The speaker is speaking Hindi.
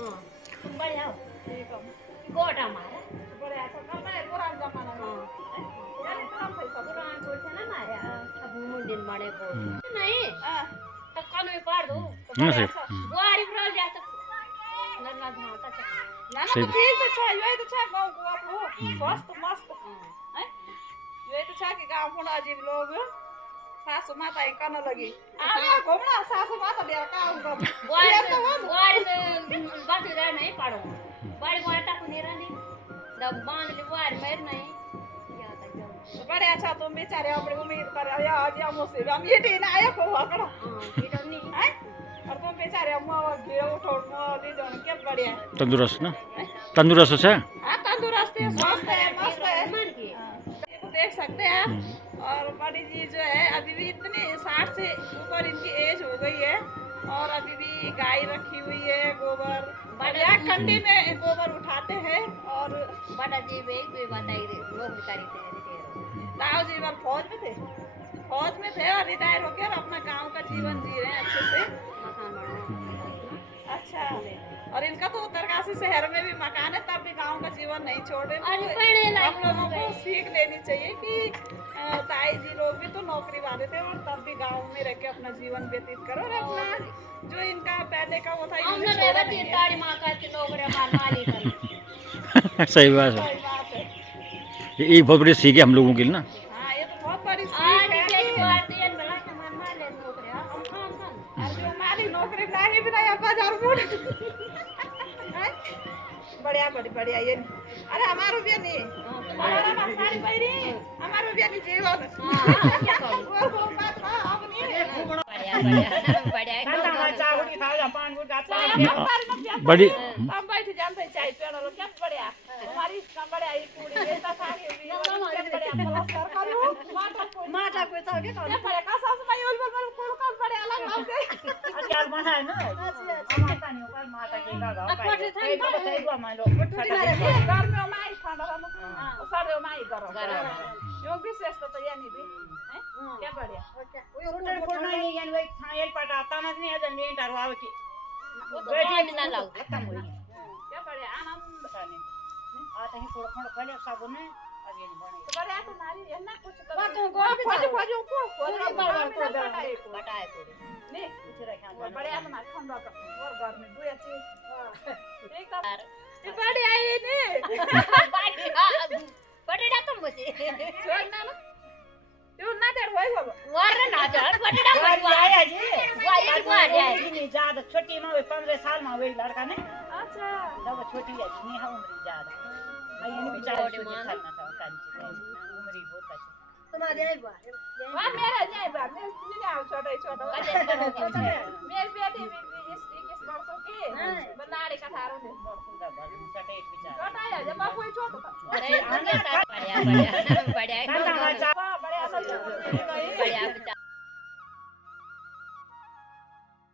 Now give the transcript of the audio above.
हां बढ़िया हो ठीक है गोटा मारे बढ़िया तो करता है पुराना जमाना में यानी काम पैसा पुराना कोट है ना मारे अब मुंडिन मारे को नहीं तो कानून पार दो बुआरी पर जाता ना ना धाता ना ना ठीक तो छा ये तो छा गांव को आप हो स्वस्थ मस्त हैं ये तो छा के गांव होना अजीब लोग सासू माता ही करने लगी आगे घूमना सासू माता दे का उनको बुआरी तो बात रह नहीं पाड़ो बाड़ी बुआरी तक नहीं रहनी दब बांध ली बुआरी मेर नहीं तो बड़े अच्छा तुम बेचारे अपनी उम्मीद कर रहे हो आज या मुझसे हम ये टीना आया को आकड़ा ये तो नहीं है और तुम बेचारे अम्मा गिर उठो दी दोन क्या बढ़िया तंदुरुस्त ना तंदुरुस्त है हां तंदुरुस्त है स्वस्थ है मस्त है ये तो देख सकते हैं और बड़ी जी जो है अभी भी इतनी 60 से ऊपर इनकी एज हो गई है और अभी भी गाय रखी हुई है गोबर बढ़िया कंडी में गोबर उठाते हैं और बड़ा जी भी बताई लोग करी थे ताऊ जी बार फौज में थे और रिटायर होकर और अपना गांव का जीवन जी रहे हैं अच्छे से अच्छा और इनका तो उत्तरकाशी शहर में भी मकान है तब भी गांव का जीवन नहीं छोड़े हम लोगों को सीख लेनी चाहिए कि ताई जी लोग भी तो नौकरी वाले थे और तब भी गांव में रह के अपना जीवन व्यतीत करो और अपना जो इनका पहले का वो था सही बात है ये बहुत बड़ी सीख है हम लोगों के लिए ना हाँ ये तो बहुत बड़ी सीख है जो हमारी नौकरी लागे भी नहीं बाजार बढ़िया बढ़िया ये अरे हमारो भी नहीं हमारा ना सारी पहरी हमारो भी नहीं जीवन वो बात अब नहीं बढ़िया चावड़ी खाओ पान गुड़ गाता बड़ी हम बैठ जानते चाय पेड़ लो क्या बढ़िया तुम्हारी का बढ़िया ये पूरी बेटा खा के भी बढ़िया सरकार लो माटा को तो के बढ़िया का सास भाई ओल बोल को का बढ़िया लगा के आज बना है ना माता नहीं ऊपर माता के लगा पट्टी थाई बताई दो मान लो घर में माई ठंडा ना सारे माई गरम यो विशेष तो ये नहीं भी हैं क्या बढ़िया वो रोटी फोड़ना नहीं यानी वे खाएल पटाता ना नहीं अजन नहीं डरवाओ की बेटी ना लाओ खत्म हुई क्या बढ़िया आनंद बताने आता ही थोड़ा थोड़ा पहले साबुन ने अब ये बने तो बढ़िया तो नारी है ना कुछ तो बात को खोजो को बताए तो नहीं कुछ रखा बढ़िया तो ना ठंडा का और घर में दो चीज एक ये बढ़िया ये नहीं बढ़िया तुम मुझे छोड़ना ना तू ना तेरे भाई बाबा वार ना चढ़ बढ़िया बढ़िया आया जी वाई को आ जाए नहीं ज्यादा छोटी में 15 साल में वही लड़का ने अच्छा जब छोटी है नहीं है उम्र ज्यादा आई ने बेचारे को करना था कांची उम्र बहुत अच्छी तुम्हारे आई बा वाह मेरा नहीं बा मैं नहीं आओ छोटा मेरी बेटी भी 21 वर्षों की बनाड़ी का 18 वर्षों का छोटा है जब कोई छोटा था अरे बढ़िया बढ़िया